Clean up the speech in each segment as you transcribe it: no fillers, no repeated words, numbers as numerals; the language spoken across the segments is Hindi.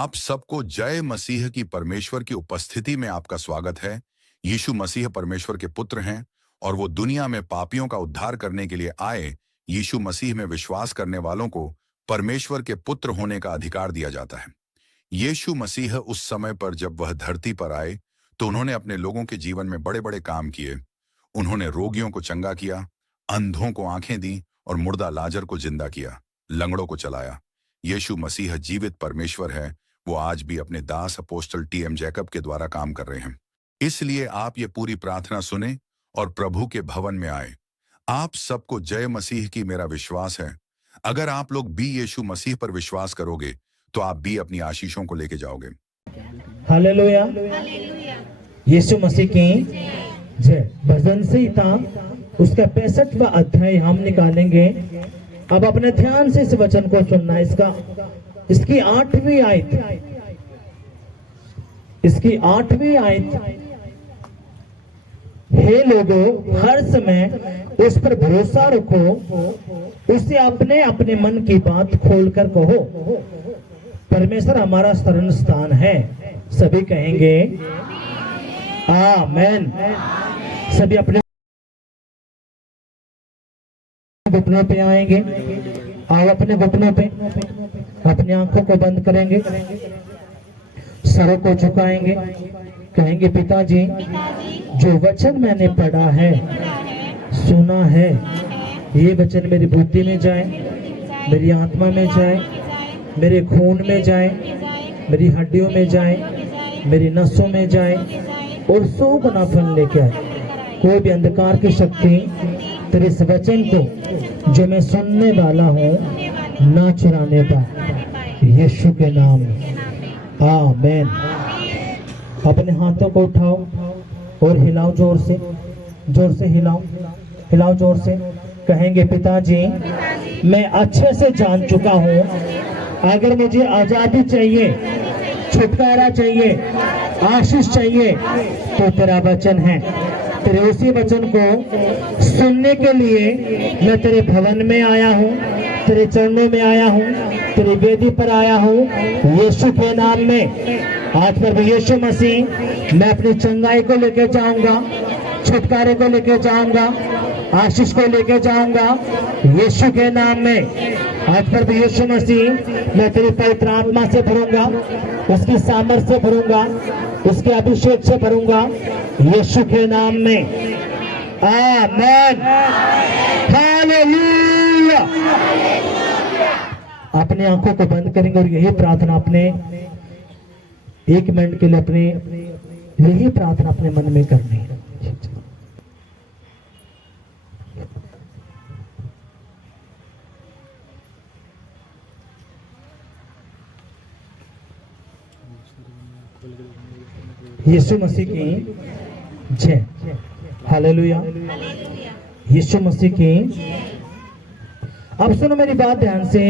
आप सबको जय मसीह की परमेश्वर की उपस्थिति में आपका स्वागत है। यीशु मसीह परमेश्वर के पुत्र हैं और वो दुनिया में पापियों का उद्धार करने के लिए आए। यीशु मसीह में विश्वास करने वालों को परमेश्वर के पुत्र होने का अधिकार दिया जाता है। यीशु मसीह उस समय पर जब वह धरती पर आए तो उन्होंने अपने लोगों के जीवन में बड़े बड़े काम किए। उन्होंने रोगियों को चंगा किया, अंधों को आंखें दी और मुर्दा लाजर को जिंदा किया, लंगड़ों को चलाया। यीशु मसीह जीवित परमेश्वर है। वो आज भी अपने दास अपोस्टल टी.एम. जैकब के द्वारा काम कर रहे हैं। इसलिए आप ये पूरी प्रार्थना सुने और प्रभु के भवन में आए। आप सबको जय मसीह की मेरा विश्वास है। अगर आप लोग भी यीशु मसीह पर विश्वास करोगे तो आप भी अपनी आशीषों को लेके जाओगे। हालेलुया, यीशु मसीह की जय। भजन संहिता उसका 65वां अध्याय हम निकालेंगे। अब अपने ध्यान से इस वचन को सुनना है। इसकी 8वीं आयत। हे लोगों, हर समय उस पर भरोसा रखो, उससे अपने अपने मन की बात खोलकर कहो। परमेश्वर हमारा शरण स्थान है। सभी कहेंगे आमेन। सभी अपने घुटनों पे आएंगे। आओ अपने घुटनों पे, अपनी आंखों को बंद करेंगे, सरों को झुकाएंगे, कहेंगे पिताजी, जो वचन मैंने पढ़ा है, सुना है, ये वचन मेरी बुद्धि में जाए, मेरी आत्मा में जाए, मेरे खून में जाए, मेरी हड्डियों में जाए, मेरी नसों में जाए और 100 गुना फल लेके आए। कोई भी अंधकार की शक्ति तेरे इस वचन को जो मैं सुनने वाला हूँ ना चुराने पाए, यीशु के नाम में आमेन। अपने हाथों को उठाओ और हिलाओ, जोर से हिलाओ जोर से। कहेंगे पिताजी, मैं अच्छे से जान चुका हूँ, अगर मुझे आजादी चाहिए, छुटकारा चाहिए, आशीष चाहिए तो तेरा वचन है। तेरे उसी वचन को सुनने के लिए मैं तेरे भवन में आया हूँ, तेरे चरणों में आया हूँ, तेरी वेदी पर आया हूँ, यीशु के नाम में। आज प्रभु यीशु मसीह, मैं अपनी चंगाई को लेके जाऊंगा, छुटकारे को लेके जाऊंगा, आशीष को लेके जाऊंगा, यीशु के नाम में। आज प्रभु यीशु मसीह, मैं तेरी पवित्र आत्मा से भरूंगा, उसकी सामर्थ से भरूंगा, उसके अभिषेक से भरूंगा, यीशु के नाम में आमेन। हालेलुया। अपनी आंखों को बंद करेंगे और यही प्रार्थना अपने 1 मिनट के लिए यही प्रार्थना अपने मन में करनी है। यीशु मसीह की जय। हालेलुया, यीशु मसीह की। अब सुनो मेरी बात ध्यान से।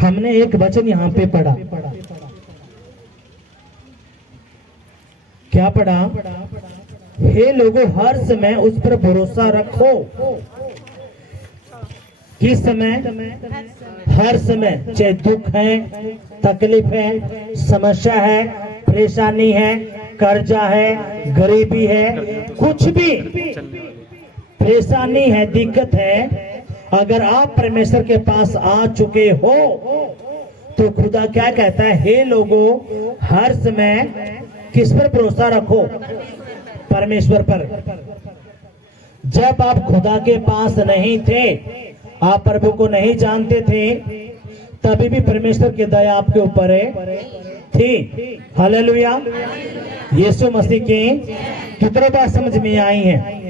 हमने एक वचन यहाँ पे पढ़ा। क्या पढ़ा? हे लोगों, हर समय उस पर भरोसा रखो। किस समय? हर समय, चाहे दुख है, तकलीफ है, समस्या है, परेशानी है, कर्जा है, गरीबी है, कुछ भी परेशानी है, दिक्कत है, अगर आप परमेश्वर के पास आ चुके हो तो खुदा क्या कहता है? हे लोगों, हर समय किस पर भरोसा रखो? परमेश्वर पर। जब आप खुदा के पास नहीं थे, आप प्रभु को नहीं जानते थे, तभी भी परमेश्वर की दया आपके ऊपर थी। हालेलुया। यीशु मसीह की कितनी बात समझ में आई है?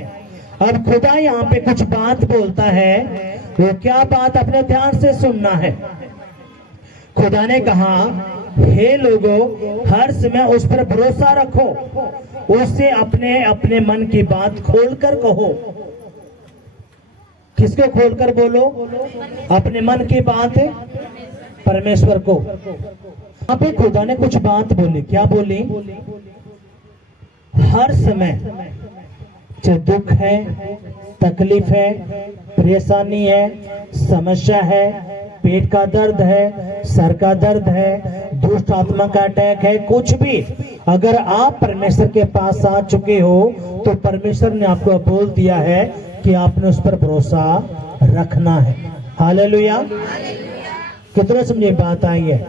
अब खुदा यहाँ पे कुछ बात बोलता है। वो क्या बात? अपने ध्यान से सुनना है। खुदा ने कहा, हे लोगों, हर समय उस पर भरोसा रखो, उससे अपने अपने मन की बात खोलकर कहो। किसको खोलकर बोलो? अपने मन की बात परमेश्वर को। यहाँ पे खुदा ने कुछ बात बोली। क्या बोली? हर समय, चाहे दुख है, तकलीफ है, परेशानी है, समस्या है, पेट का दर्द है, सर का दर्द है, दुष्ट आत्मा का अटैक है, कुछ भी, अगर आप परमेश्वर के पास आ चुके हो तो परमेश्वर ने आपको बोल दिया है कि आपने उस पर भरोसा रखना है। हालेलुया। कितना समझे बात आई है।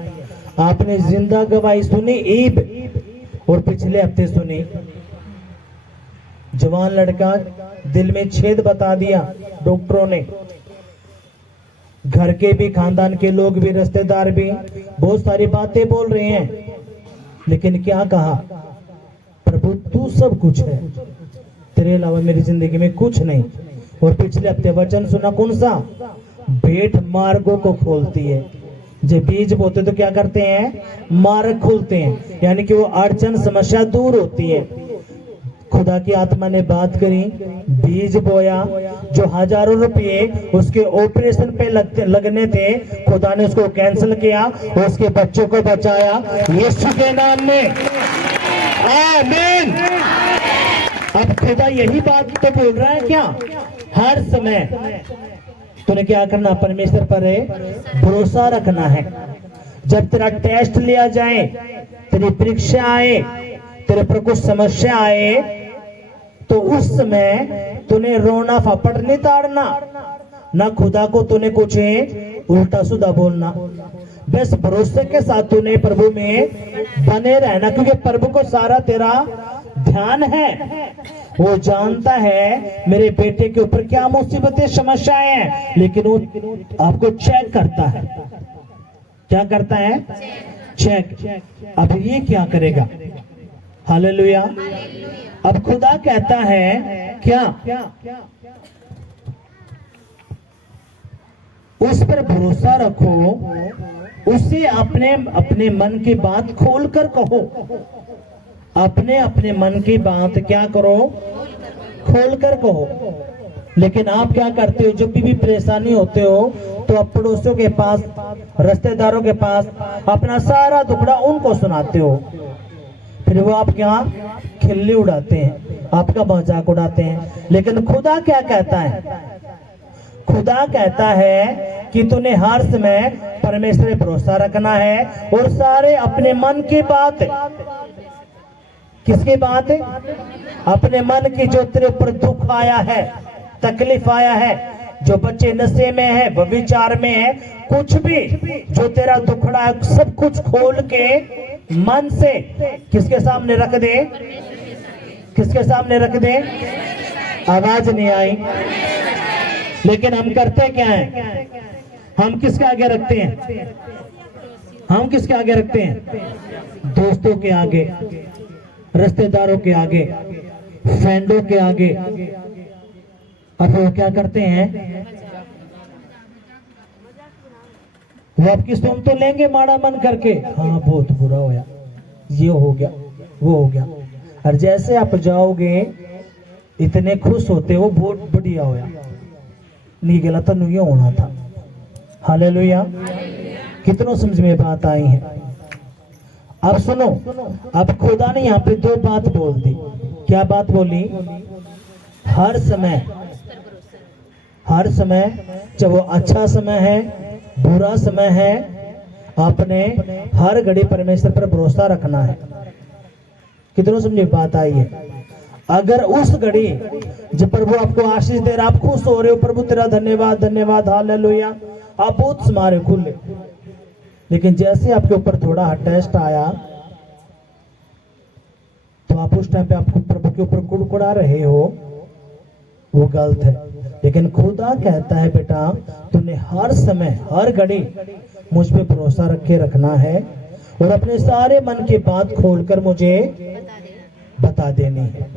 आपने जिंदा गवाही सुनी ईब, और पिछले हफ्ते सुनी जवान लड़का दिल में छेद बता दिया डॉक्टरों ने। घर के भी, खानदान के लोग भी, रिश्तेदार भी बहुत सारी बातें बोल रहे हैं, लेकिन क्या कहा, प्रभु तू सब कुछ है, तेरे अलावा मेरी जिंदगी में कुछ नहीं। और पिछले हफ्ते वचन सुना, कौन सा, भेंट मार्गों को खोलती है। जब बीज बोते तो क्या करते हैं, मार्ग खोलते हैं, यानी कि वो अड़चन समस्या दूर होती है। खुदा की आत्मा ने बात करी, बीज बोया, जो हजारों रुपए उसके ऑपरेशन पे लगने थे, खुदा ने उसको कैंसिल किया और उसके बच्चों को बचाया यीशु के नाम में। आमीन। अब खुदा यही बात तो बोल रहा है क्या, हर समय तूने क्या करना, परमेश्वर पर भरोसा रखना है। जब तेरा टेस्ट लिया जाए, तेरी परीक्षा आए, तेरे पर कुछ समस्या आए, तो उस समय तूने रोना फापड़ नहीं ताड़ना, ना खुदा को तूने कुछ उल्टा सुधा बोलना, बस भरोसे के साथ तूने प्रभु में बने रहना, क्योंकि प्रभु को सारा तेरा ध्यान है। वो जानता है मेरे बेटे के ऊपर क्या मुसीबतें समस्याएं हैं, लेकिन वो आपको चेक करता है। क्या करता है, चेक। अब ये क्या करेगा, हालेलुया। अब खुदा कहता है क्या, उस पर भरोसा रखो, उसे अपने मन की बात खोलकर कहो। अपने मन की बात क्या करो, खोलकर कहो। लेकिन आप क्या करते हो, जब भी परेशानी होते हो तो आप पड़ोसियों के पास, रिश्तेदारों के पास अपना सारा दुखड़ा उनको सुनाते हो, फिर वो आप क्या खिल्ली उड़ाते हैं, आपका मजाक उड़ाते हैं। लेकिन खुदा क्या कहता है, खुदा कहता है कि तूने हर समय परमेश्वर पर भरोसा रखना है और सारे अपने मन की बात, किसकी बात, अपने मन की, जो तेरे ऊपर दुख आया है, तकलीफ आया है, जो बच्चे नशे में है, व्यभिचार में है, कुछ भी जो तेरा दुखड़ा है, सब कुछ खोल के मन से किसके सामने रख दे, किसके सामने रख दे। आवाज नहीं आई। लेकिन हम करते क्या हैं, हम किसके आगे रखते हैं, हम किसके आगे रखते हैं, दोस्तों के आगे, रिश्तेदारों के आगे, फ्रेंडों के आगे। अब वो क्या करते हैं, वो आपकी सुन तो लेंगे माड़ा मन करके, हाँ बहुत बुरा होया, ये हो गया, वो हो गया, और जैसे आप जाओगे इतने खुश होते हो, बहुत बढ़िया होया, नहीं गला तो नहीं होना था। हालेलुया। कितनों समझ में बात आई है। अब सुनो, अब खुदा ने यहाँ पे दो बात बोल दी। क्या बात बोली, हर समय, हर समय, जब वो अच्छा समय है, बुरा समय है, आपने हर घड़ी परमेश्वर पर भरोसा रखना है। कितनों समझे बात आई है। अगर उस घड़ी जब प्रभु आपको आशीष दे रहा, आप खुश हो रहे हो, प्रभु तेरा धन्यवाद धन्यवाद हालेलुया, आप बहुत समारे खुले, लेकिन जैसे आपके ऊपर थोड़ा टेस्ट आया तो आप उस टाइम पे आपको प्रभु के ऊपर कुड़कुड़ा रहे हो, वो गलत है। लेकिन खुदा कहता है बेटा तुमने हर समय, हर घड़ी मुझ पे भरोसा रखे रखना है और अपने सारे मन की बात खोलकर मुझे बता देनी है।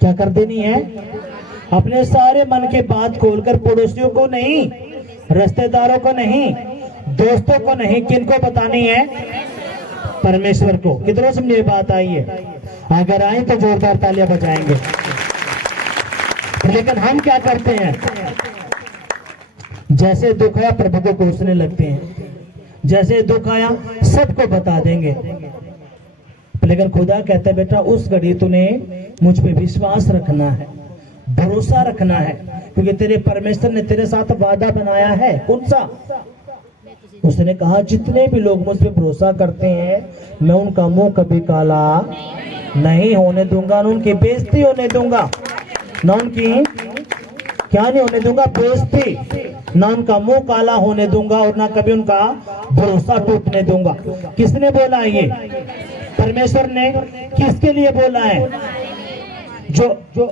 क्या कर देनी है, अपने सारे मन की बात खोलकर, पड़ोसियों को नहीं, रिश्तेदारों को नहीं, दोस्तों को नहीं, किनको बतानी है, परमेश्वर को। कितनों समझे बात आई है। अगर आई तो जोरदार तालियां बजाएंगे। लेकिन हम क्या करते हैं, जैसे दुख आया प्रभु को कोसने लगते हैं, जैसे दुख आया सबको बता देंगे। लेकिन खुदा कहता है बेटा उस घड़ी तूने मुझ पे विश्वास रखना है, भरोसा रखना है, क्योंकि तेरे परमेश्वर ने तेरे साथ वादा बनाया है। कौन सा, उसने कहा जितने भी लोग मुझ पे भरोसा करते हैं मैं उनका मुंह कभी काला नहीं होने दूंगा, न उनकी बेइज्जती होने दूंगा, न उनकी क्या नहीं होने दूंगा, बेइज्जती, ना उनका मुंह काला होने दूंगा और ना कभी उनका भरोसा टूटने दूंगा। किसने बोला ये? परमेश्वर ने। किसके लिए बोला है? जो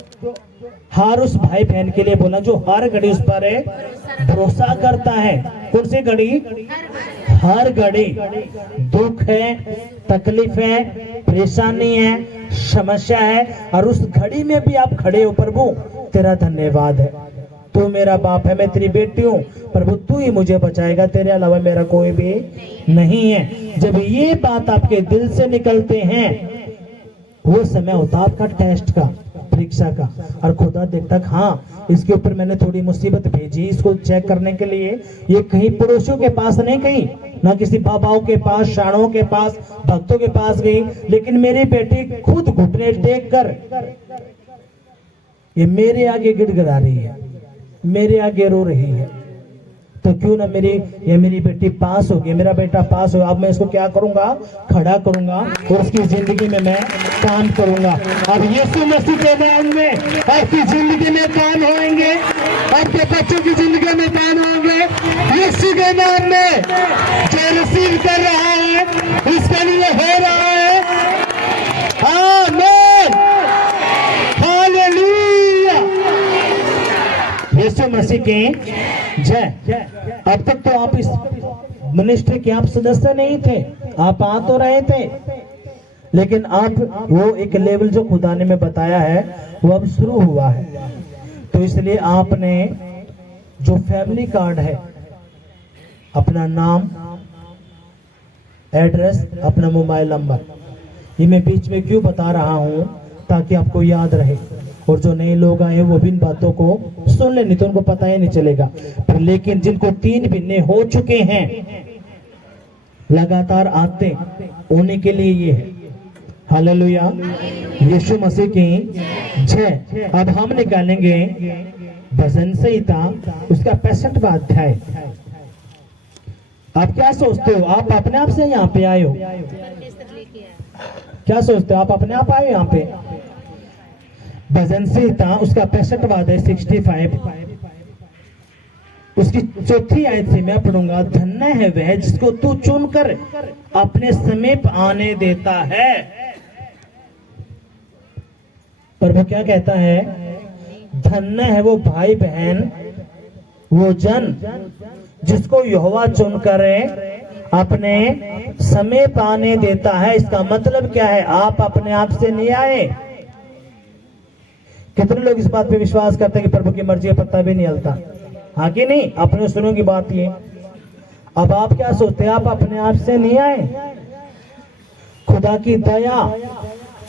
हर उस भाई बहन के लिए बोला जो हर घड़ी उस पर भरोसा करता है। कौन सी घड़ी? हर घड़ी दुख है, तकलीफ है, परेशानी है, समस्या है, और उस घड़ी में भी आप खड़े हो। प्रभु तेरा धन्यवाद है, तू मेरा बाप है, मैं तेरी बेटी हूँ, प्रभु तू ही मुझे बचाएगा, तेरे अलावा मेरा कोई भी नहीं है। जब ये बात आपके दिल से निकलते हैं, वो समय होता आपका टेस्ट का, परीक्षा का, और खुदा देखता हाँ इसके ऊपर मैंने थोड़ी मुसीबत भेजी इसको चेक करने के लिए। ये कहीं पड़ोसियों के पास नहीं गई, ना किसी बाबाओं के पास, शाणों के पास, भक्तों के पास गई, लेकिन मेरी बेटी खुद घुटने टेक कर ये आगे गिड़गिड़ा रही है, मेरे आगे रो रही है, तो क्यों ना मेरी बेटी पास हो गई, मेरा बेटा पास हो, अब मैं इसको क्या करूंगा? खड़ा करूंगा और उसकी जिंदगी में मैं काम करूंगा। अब यीशु मसीह के नाम में आपकी जिंदगी में काम होंगे, आपके बच्चों की जिंदगी में काम होंगे। यीशु के नाम में जो रिसीव कर रहा है इसके लिए हो रहा है। आमीन, हालेलुया, यीशु मसीह की जय। अब तक तो आप इस मिनिस्ट्री के आप सदस्य नहीं थे, आप आ तो रहे थे, लेकिन आप वो एक लेवल जो खुदा ने में बताया है वो अब शुरू हुआ है। तो इसलिए आपने जो फैमिली कार्ड है, अपना नाम, एड्रेस, अपना मोबाइल नंबर, ये मैं बीच में क्यों बता रहा हूं? ताकि आपको याद रहे, और जो नए लोग आए वो भी इन बातों को सुन ले, नहीं तो उनको पता ही नहीं चलेगा। पर लेकिन जिनको 3 महीने हो चुके हैं लगातार आते, उन्हीं के लिए ये है। हालेलुया, यीशु मसीह की जय। अब हम निकालेंगे भजन संहिता उसका 65वां अध्याय। आप क्या सोचते हो? आप अपने आप से यहाँ पे आए हो? क्या सोचते हो? आप अपने आप आए हो यहाँ पे? भजन संहिता उसका 65वां अध्याय 65, उसकी 4थी आयत से मैं पढ़ूंगा। धन्य है वह जिसको तू चुनकर अपने समीप आने देता है। प्रभु क्या कहता है? धन्य है वो भाई बहन, वो जन जिसको यहोवा चुनकर अपने समीप आने देता है। इसका मतलब क्या है? आप अपने आप से नहीं आए। कितने लोग इस बात पे विश्वास करते हैं कि प्रभु की मर्जी का पत्ता भी नहीं हिलता? हाँ कि नहीं? अपने सुनों की बात ये। अब आप क्या सोचते हैं? आप अपने आप से नहीं आए। खुदा की दया,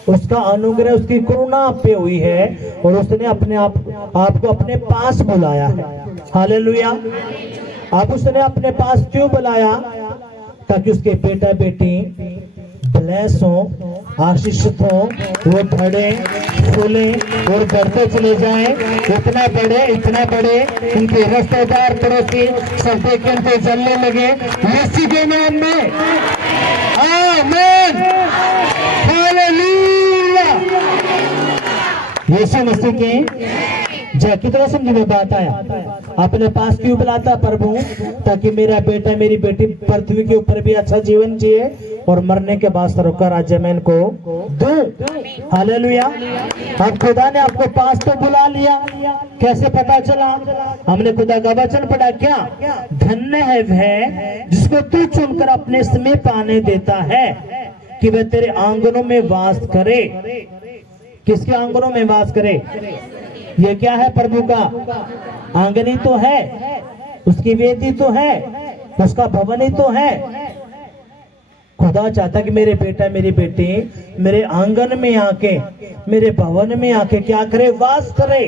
उसका अनुग्रह, उसकी करुणा आप पे हुई है और उसने अपने आपको अपने पास बुलाया है। हालेलुया। आप उसने अपने पास क्यों बुलाया? ताकि उसके बेटा बेटी ब्लेस हो, आशीषित हो, वो बढ़े फूले और बढ़ते चले जाए, इतना बड़े उनके रिश्तेदार पड़ोसी सब देख के उनको जलने लगे। यीशु के नाम में आमीन, हालेलुया, यीशु मसीह के जय। कितना समझ में बात आया? अपने पास क्यों बुलाता प्रभु? ताकि मेरा बेटा मेरी बेटी पृथ्वी के ऊपर भी अच्छा जीवन जिए और मरने के बाद स्वर्ग का राज्य मैं इनको दूं। हालेलुया। अब खुदा ने आपको पास तो बुला लिया। कैसे पता चला? हमने खुदा का वचन पढ़ा। क्या? धन्य है वह जिसको तू चुनकर अपने समीप आने देता है कि वह तेरे आंगनों में वास करे। किसके आंगनों में वास करे? ये क्या है? प्रभु का आंगन ही तो है, उसकी वेदी तो है, उसका भवन ही तो है। खुदा चाहता कि मेरे बेटा मेरी बेटी मेरे आंगन में आके, मेरे भवन में आके क्या करे? वास करे।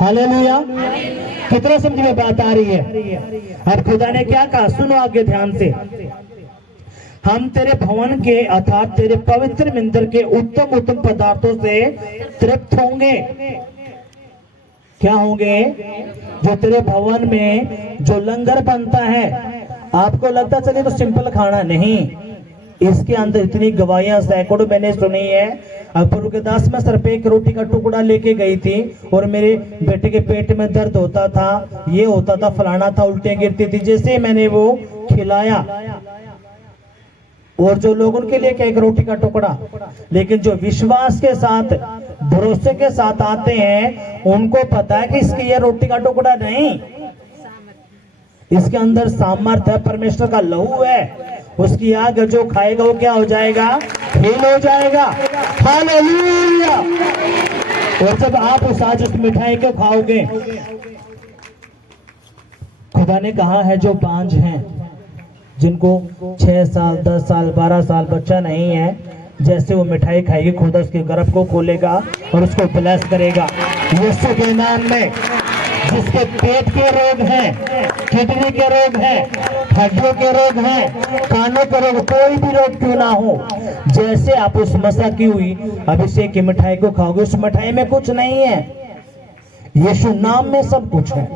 हालेलुया। कितना समझ में बात आ रही है? अब खुदा ने क्या कहा? सुनो आगे ध्यान से। हम तेरे भवन के अर्थात तेरे पवित्र मंदिर के उत्तम उत्तम पदार्थों से तृप्त होंगे। क्या होंगे? जो तेरे भवन में जो लंगर बनता है, आपको लगता चलिए तो सिंपल खाना नहीं, इसके अंदर इतनी गवाहियां सैकड़ों मैंने सुनी है। अकबर के दास में सर पे एक रोटी का टुकड़ा लेके गई थी और मेरे बेटे के पेट में दर्द होता था, ये होता था, फलाना था, उल्टियां गिरती थी, जैसे मैंने वो खिलाया। और जो लोग उनके लिए क्या एक रोटी का टुकड़ा, लेकिन जो विश्वास के साथ भरोसे के साथ आते हैं उनको पता है कि इसकी ये रोटी का टुकड़ा नहीं, इसके अंदर सामर्थ्य है, परमेश्वर का लहू है, उसकी आग जो खाएगा वो क्या हो जाएगा, फेल हो जाएगा। हालेलुया। और जब आप आज उस मिठाई को खाओगे, खुदा ने कहा है जो बांझ हैं, जिनको 6 साल 10 साल 12 साल बच्चा नहीं है, जैसे वो मिठाई खाएगी खुदा उसके गर्भ को खोलेगा और उसको ब्लेस करेगा यीशु के नाम में। जिसके पेट के रोग हैं, किडनी के रोग हैं, हड्डियों के रोग हैं, कानों के रोग, कोई भी रोग क्यों ना हो, जैसे आप उस मसा की हुई अभिषेक की मिठाई को खाओगे, उस मिठाई में कुछ नहीं है, यीशु नाम में सब कुछ है।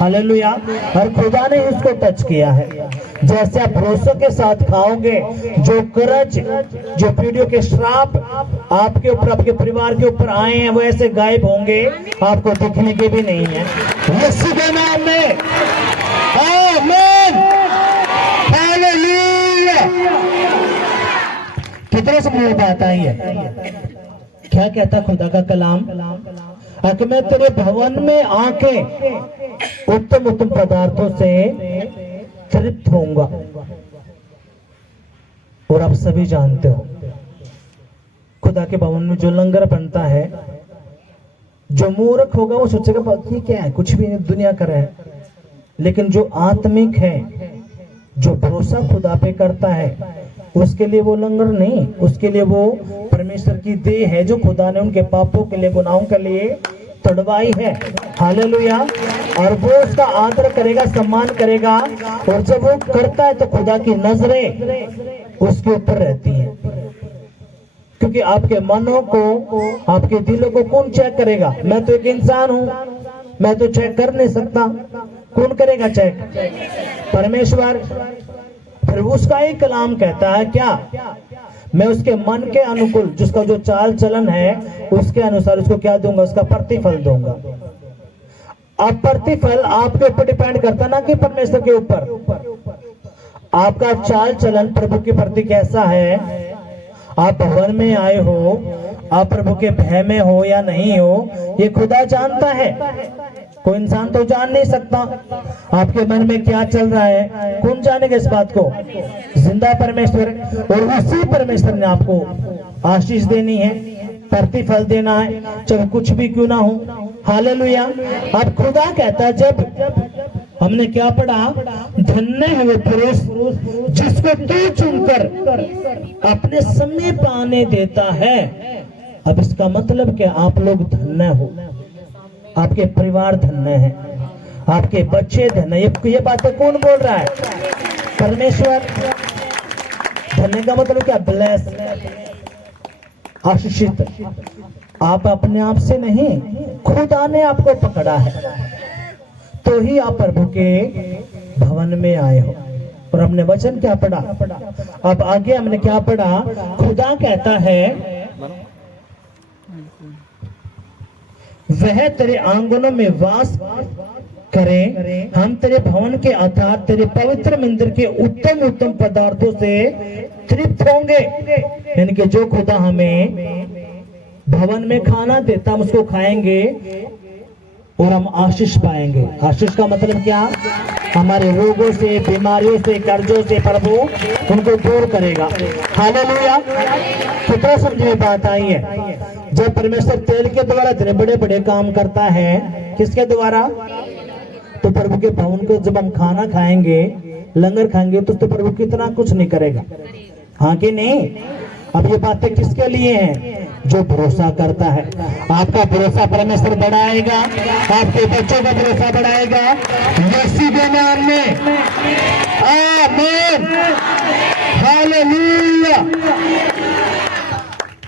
हालेलुया। और खुदा ने उसको टच किया है। जैसे आप भरोसे के साथ खाओगे, जो कर्ज, जो पीढ़ियों के श्राप आपके ऊपर, आपके परिवार के ऊपर आए हैं, वो ऐसे गायब होंगे, आपको दिखने के भी नहीं है, यीशु के नाम में। आमीन। हालेलुया। कितने समझ में बात आई है? क्या कहता खुदा का कलाम, कि मैं तेरे भवन में आके उत्तम उत्तम पदार्थों से तृप्त होऊंगा। और आप सभी जानते हो खुदा के भवन में जो लंगर बनता है, जो मूर्ख होगा वो सोचेगा ये क्या है, कुछ भी नहीं, दुनिया का है। लेकिन जो आत्मिक है, जो भरोसा खुदा पे करता है, उसके लिए वो लंगर नहीं, उसके लिए वो परमेश्वर की देह है जो खुदा ने उनके पापों के लिए, गुनाहों के लिए तड़वाई है। हालेलुया। और वो उसका आदर करेगा, सम्मान करेगा, और जब वो करता है तो खुदा की नजरें उसके ऊपर रहती हैं। क्योंकि आपके मनों को, आपके दिलों को कौन चेक करेगा? मैं तो एक इंसान हूं, मैं तो चेक कर नहीं सकता, कौन करेगा चेक? परमेश्वर। फिर उसका ही कलाम कहता है क्या, मैं उसके मन के अनुकूल, जिसका जो चाल चलन है उसके अनुसार उसको क्या दूंगा, उसका प्रतिफल दूंगा। अब प्रतिफल आपके ऊपर डिपेंड करता ना कि परमेश्वर के ऊपर। आपका चाल चलन प्रभु के प्रति कैसा है, आप भवन में आए हो, आप प्रभु के भय में हो या नहीं हो, ये खुदा जानता है, कोई इंसान तो जान नहीं सकता। आपके मन में क्या चल रहा है, कौन जानेगा इस बात को? जिंदा परमेश्वर। और उसी परमेश्वर ने आपको आशीष देनी है, प्रतिफल देना है, चाहे कुछ भी क्यों ना हो। हालेलुया। अब खुदा कहता है, जब हमने क्या पढ़ा, धन्य है वो पुरुष जिसको तू चुनकर अपने समीप आने देता है। अब इसका मतलब क्या, आप लोग धन्य हो, आपके परिवार धन्य है, आपके बच्चे धन्य। ये बातें कौन बोल रहा है? परमेश्वर। धन्य का मतलब क्या? ब्लेस, आशीषित। आप अपने आप से नहीं, खुदा ने आपको पकड़ा है, तो ही आप प्रभु के भवन में आए हो। और हमने वचन क्या पढ़ा? अब आगे हमने क्या पढ़ा? खुदा कहता है वह तेरे आंगनों में वास करें, हम तेरे भवन के अर्थात तेरे पवित्र मंदिर के उत्तम उत्तम पदार्थों से तृप्त होंगे। यानी कि जो खुदा हमें भवन में खाना देता, हम उसको खाएंगे और हम आशीष पाएंगे। आशीष का मतलब क्या? हमारे रोगों से, बीमारियों से, कर्जों से प्रभु उनको दूर करेगा। हालेलुया। कितना समझ में बात आई है? जब परमेश्वर तेल के द्वारा इतने बड़े बड़े काम करता है, किसके द्वारा? तो प्रभु के भवन को जब हम खाना खाएंगे, लंगर खाएंगे, तो प्रभु कितना कुछ नहीं करेगा, हाँ कि नहीं? अब ये बातें किसके लिए हैं? जो भरोसा करता है। आपका भरोसा परमेश्वर बढ़ाएगा, आपके बच्चों का भरोसा बढ़ाएगा, यीशु के नाम में। आमीन। हालेलुया।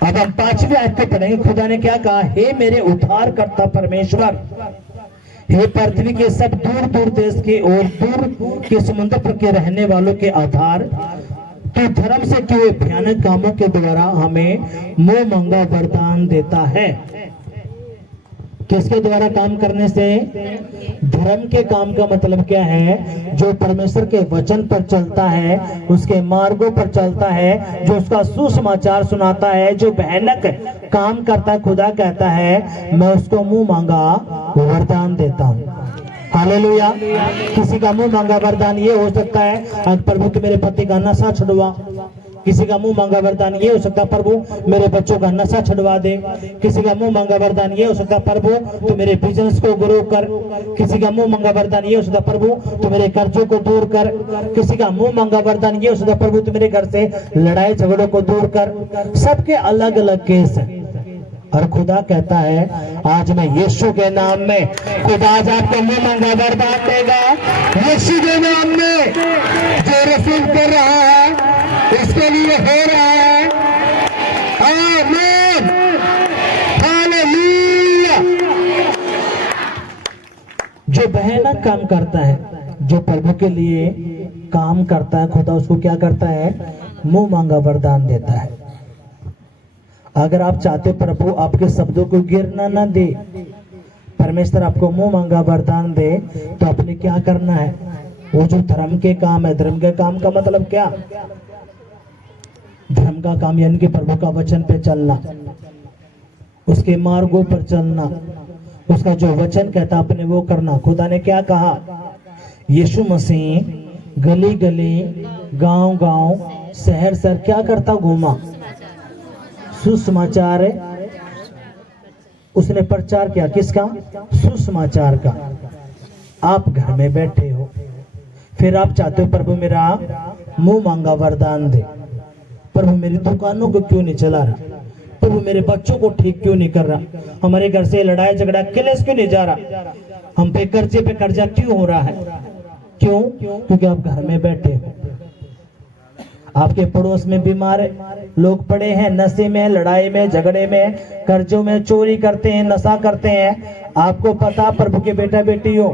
अब हम 5वीं आयत को पढ़ेंगे। खुदा ने क्या कहा? हे मेरे उद्धारकर्ता परमेश्वर, हे पृथ्वी के सब दूर दूर देश के और दूर के समुद्र पर के रहने वालों के आधार, तो धर्म से किए भयानक कामों के द्वारा हमें मुंह मांगा वरदान देता है। किसके द्वारा काम करने से? धर्म के काम का मतलब क्या है? जो परमेश्वर के वचन पर चलता है, उसके मार्गों पर चलता है, जो उसका सुसमाचार सुनाता है, जो भयानक काम करता है। खुदा कहता है मैं उसको मुंह मांगा वरदान देता हूँ। हालेलुया। किसी का मुंह मांगा वरदान ये हो सकता है, आज प्रभु तू मेरे पति का नशा छुड़वा। किसी का मुंह मांगा वरदान ये हो सकता है, प्रभु मेरे बच्चों का नशा छुड़वा दे। किसी का मुंह मांगा वरदान ये हो सकता है, प्रभु तू मेरे बिजनेस को ग्रो कर। किसी का मुंह मांगा वरदान ये हो सकता है, प्रभु तू मेरे कर्जों को दूर कर। किसी का मुंह मांगा वरदान ये हो सकता है, प्रभु तू मेरे घर से लड़ाई झगड़ों को दूर कर। सबके अलग अलग केस है, और खुदा कहता है आज मैं यीशु के नाम में, खुदा आज आपको मुंह मांगा वरदान देगा। यीशु के नाम में जो रसूल कर रहा है इसके लिए हो रहा है। आमीन, हालेलुया। जो भयानक काम करता है, जो प्रभु के लिए काम करता है, खुदा उसको क्या करता है? मुंह मांगा वरदान देता है। अगर आप चाहते प्रभु आपके शब्दों को गिरना ना दे, परमेश्वर आपको मुंह मांगा वरदान दे, तो आपने क्या करना है? वो जो धर्म के काम है, धर्म के काम का मतलब क्या? धर्म का काम यानी कि प्रभु का वचन पे चलना, उसके मार्गों पर चलना, उसका जो वचन कहता आपने वो करना। खुदा ने क्या कहा? यीशु मसीह गली गली, गांव गांव, शहर शहर क्या करता? घूमा, सुसमाचार उसने प्रचार किया। किसका? सुसमाचार का। आप घर में बैठे हो, फिर आप चाहते हो प्रभु मेरा मुंह मांगा वरदान दे। प्रभु मेरी दुकानों को क्यों नहीं चला रहा? प्रभु मेरे बच्चों को ठीक क्यों नहीं कर रहा? हमारे घर से लड़ाई झगड़ा क्लेश क्यों नहीं जा रहा? हम पे कर्जा क्यों हो रहा है? क्यों? क्योंकि आप घर में बैठे हो। आपके पड़ोस में बीमार लोग पड़े हैं, नशे में, लड़ाई में, झगड़े में, कर्जों में, चोरी करते हैं, नशा करते हैं। आपको पता प्रभु के बेटा बेटी हो,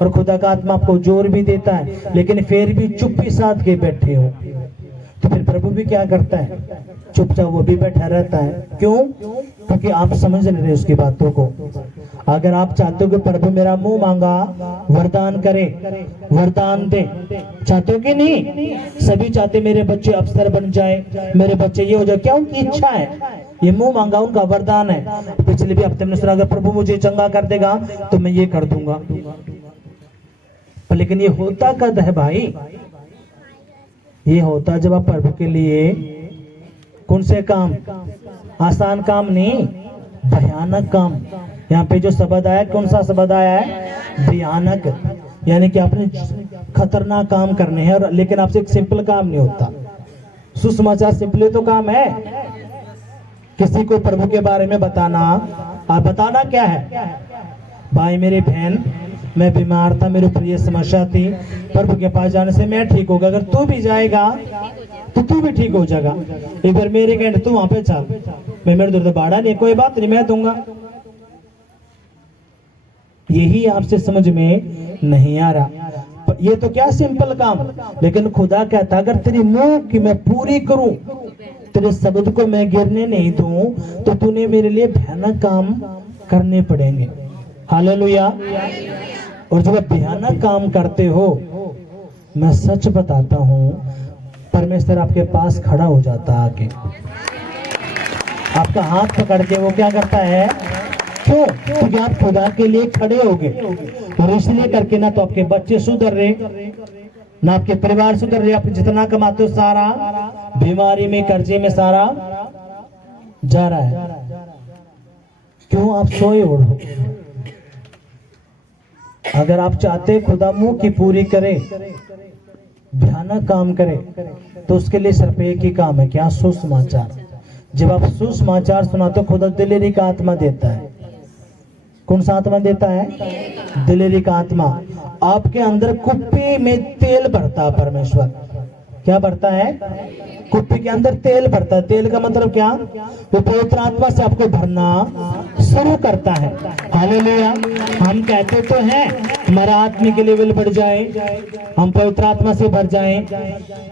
और खुदा का आत्मा आपको जोर भी देता है, लेकिन फिर भी चुप्पी साध के बैठे हो। तो फिर प्रभु भी क्या करता है? चुपचाप वो भी बैठा रहता है। क्यों? क्योंकि आप समझ नहीं रहे उसकी बातों को। अगर आप चाहते हो कि प्रभु मेरा मुंह मांगा वरदान करे, वरदान दे, चाहते हो कि नहीं? सभी चाहते मेरे बच्चे अफसर बन जाए, मेरे बच्चे ये हो जाए। क्या उनकी इच्छा है? ये मुंह मांगा उनका वरदान है। पिछले भी हफ्ते में सुना, अगर प्रभु मुझे चंगा कर देगा तो मैं ये कर दूंगा। लेकिन ये होता कद है भाई? ये होता जब आप प्रभु के लिए कौन से काम? आसान काम नहीं, भयानक काम। यहाँ पे जो शब्द आया, कौन सा शब्द आया है? भयानक। यानी कि आपने खतरनाक काम करने हैं, और लेकिन आपसे एक सिंपल काम नहीं होता। सुसमाचार सिंपल तो काम है। किसी को प्रभु के बारे में बताना, और बताना क्या है? भाई मेरी बहन, मैं बीमार था, मेरी प्रिय समस्या थी, प्रभु के पास जाने से मैं ठीक होगा। अगर तू भी जाएगा तो तू भी ठीक हो जाएगा। एक बार मेरे कहने तू वहां पे चल, मैं मेरे दूर भाड़ा नहीं, कोई बात नहीं, मैं दूंगा। यही आपसे समझ में नहीं आ रहा। ये तो क्या सिंपल काम, लेकिन खुदा कहता अगर तेरी मुंह की मैं पूरी करूं, तेरे शब्द को मैं गिरने नहीं दूं, तो तूने मेरे लिए भयानक काम करने पड़ेंगे। हालेलुया। और जब आप भयानक काम करते हो, मैं सच बताता हूं, परमेश्वर आपके पास खड़ा हो जाता आके, आपका हाथ पकड़ के वो क्या करता है? क्यों? क्योंकि आप खुदा के लिए खड़े हो गए। तो इसलिए करके ना तो आपके बच्चे सुधर रहे, ना आपके परिवार सुधर रहे। आप जितना कमाते हो सारा बीमारी में, कर्जे में सारा जा रहा है। क्यों? आप सोए उड़ो। अगर आप चाहते खुदा मुंह की पूरी करे, भयानक काम करे, तो उसके लिए सिर्फ एक ही काम है, क्या? सुसमाचार। जब आप सुसमाचार सुनाते हो, खुदा दिलेरी का आत्मा देता है। कौन सा आत्मा देता है? दिलेरी का आत्मा। आपके अंदर कुप्पी में तेल भरता परमेश्वर। क्या भरता है? कुप्पी के अंदर तेल भरता है। तेल का मतलब क्या? वो पवित्र आत्मा से आपको भरना शुरू करता है। हालेलुया। हम कहते तो हैं हमारा आत्मिक लेवल बढ़ जाए, हम पवित्र आत्मा से भर जाएं।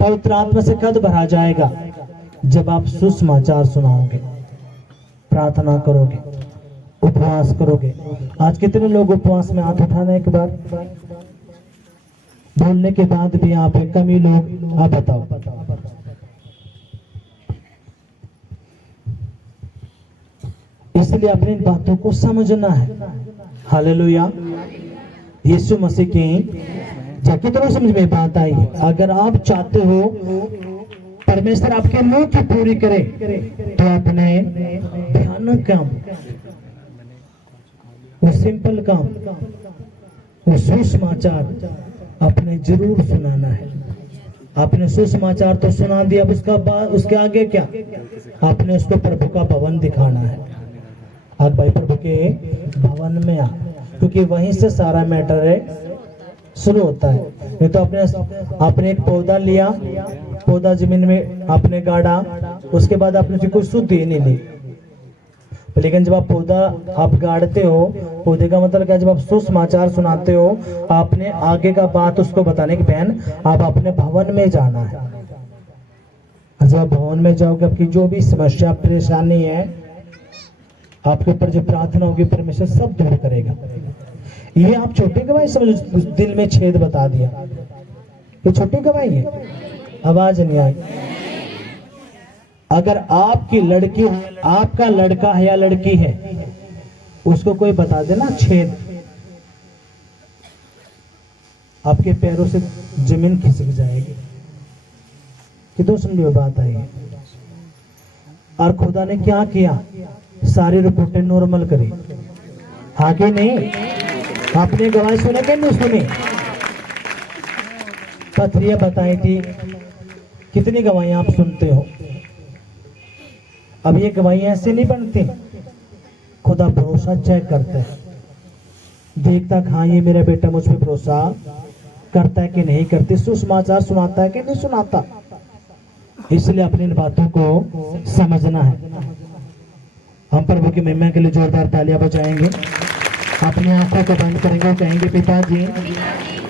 पवित्र आत्मा से कब भरा जाएगा? जब आप सुसमाचार सुनाओगे, प्रार्थना करोगे, उपवास करोगे। आज कितने लोग उपवास में हाथ उठाना एक बार? बोलने के बाद भी यहाँ पे कमी लोग। आप बताओ। इसलिए अपनी बातों को समझना है। हालेलुया। यीशु मसीह की कितनों समझ में बात आई है? अगर आप चाहते हो परमेश्वर आपके मुंह की पूरी करे तो अपने भयानक काम, वो सिंपल काम, वो सुसमाचार आपने जरूर सुनाना है। आपने सुसमाचार तो सुना दिया, अब उसके आगे क्या? आपने उसको प्रभु का भवन दिखाना है। आज भाई प्रभु के भवन में आ, क्योंकि वहीं से सारा मैटर है शुरू होता है। नहीं तो आपने एक पौधा लिया, पौधा जमीन में आपने गाड़ा, उसके बाद आपने उसकी कोई शुद्ध ही नहीं ली। लेकिन जब आप पौधा आप गाड़ते हो, पौधे का मतलब क्या? जब आप सुसमाचार सुनाते हो, आपने आगे का बात उसको बताने की बहन आप अपने भवन में जाना है। जब आप भवन में जाओगे, आपकी जो भी समस्या परेशानी है, आपके ऊपर जो प्रार्थना होगी, परमेश्वर सब दूर करेगा। ये आप छोटी गवाही समझो, दिल में छेद बता दिया, ये छोटी गवाही है। आवाज नहीं आई। अगर आपकी लड़की, आपका लड़का है या लड़की है, उसको कोई बता देना छेद, आपके पैरों से जमीन खिसक जाएगी। कितों समझो बात आई है। और खुदा ने क्या किया? सारी रिपोर्टें नॉर्मल करी। आगे नहीं, आपने गवाही सुने कि नहीं सुनी? पथरिया बताई थी। कितनी गवाही आप सुनते हो? अब ये गवाही ऐसे नहीं बनती। खुदा भरोसा चेक करता है, देखता हाँ ये मेरा बेटा मुझ पर भरोसा करता है कि नहीं करती, सुसमाचार सुनाता है कि नहीं सुनाता। इसलिए अपनी इन बातों को समझना है। हम प्रभु की महिमा के लिए जोरदार तालियां बजाएंगे, अपनी आंखों को बंद करेंगे, कहेंगे पिताजी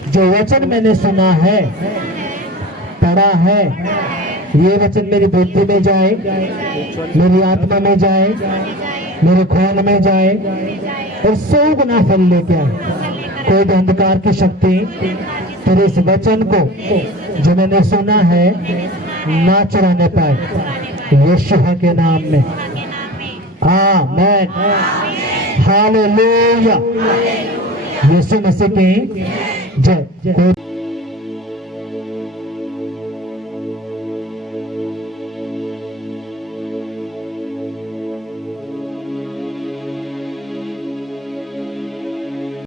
जो वचन मैंने सुना है, पढ़ा है, ये वचन मेरी बुद्धि में जाए, मेरी आत्मा में जाए, मेरे खून में जाए और 100 गुना फल लेके आए। कोई भी अंधकार की शक्ति तेरे इस वचन को जो मैंने सुना है ना चुराने पाए, यीशु के नाम में आमीन। हालेलुया। यीशु मसीह की जय।